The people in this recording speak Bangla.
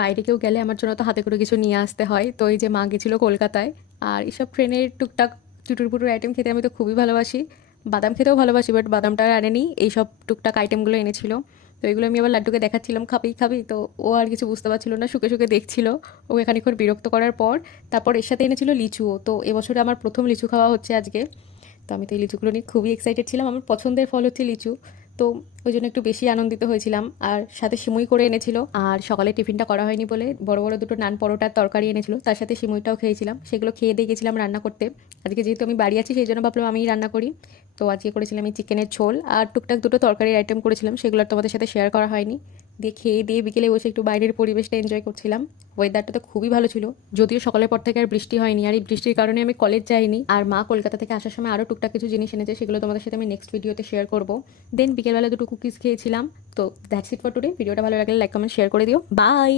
বাইরে কেউ গেলে আমার জন্য তো হাতে করে কিছু নিয়ে আসতে হয়। তো এই যে মা গেছিলো কলকাতায়, আর এসব ট্রেনের টুকটাক চুটুর পুটুর আইটেম খেতে আমি তো খুবই ভালোবাসি। বাদাম খেতেও ভালোবাসি, বাট বাদামটা আর আনেনি, এইসব টুকটাক আইটেমগুলো এনেছিল। তো এগুলো আমি আবার লাড্ডুকে দেখাচ্ছিলাম, খাবি খাবি, তো ও আর কিছু বুঝতে পারছিল না, শুকে শুকে দেখছিল। ওকে খানিকক্ষণ বিরক্ত করার পর তারপর এর সাথে এনেছিল লিচুও। তো এবছরে আমার প্রথম লিচু খাওয়া হচ্ছে আজকে। তো আমি তো এই লিচুগুলো নিয়ে খুবই এক্সাইটেড ছিলাম, আমার পছন্দের ফল হচ্ছে লিচু। তো ওই জন্য একটু বেশি আনন্দিত হয়েছিলাম। আর সাথে সিমুই করে এনেছিল, আর সকালে টিফিনটা করা হয়নি বলে বড় বড় দুটো নান পরোটার তরকারি এনেছিল, তার সাথে সিমুইটাও খেয়েছিলাম। সেগুলো খেয়ে দিয়ে গেছিলাম রান্না করতে। আজকে যেহেতু আমি বাড়ি আছি সেই জন্য ভাবলাম আমিই রান্না করি। তো আজকে করেছিলাম এই চিকেনের ঝোল, আর টুকটাক দুটো তরকারির আইটেম করেছিলাম, সেগুলো আর তোমাদের সাথে শেয়ার করা হয়নি। দিয়ে খেয়ে দিয়ে বিকেলে বসে একটু বাইরের পরিবেশটা এনজয় করছিলাম। ওয়েদারটা তো খুবই ভালো ছিল, যদিও সকালের পর থেকে আর বৃষ্টি হয়নি, আর এই বৃষ্টির কারণে আমি কলেজ যাইনি। আর মা কলকাতা থেকে আসার সময় আরও টুকটাক কিছু জিনিস এনেছে, সেগুলো তোমাদের সাথে আমি নেক্সট ভিডিওতে শেয়ার করবো। দেন বিকেলবেলা দুটো কুকিজ খেয়েছিলাম। তো দ্যাটস ইট ফর টুডে। ভিডিওটা ভালো লাগলে লাইক কমেন্ট শেয়ার করে দিও। বাই।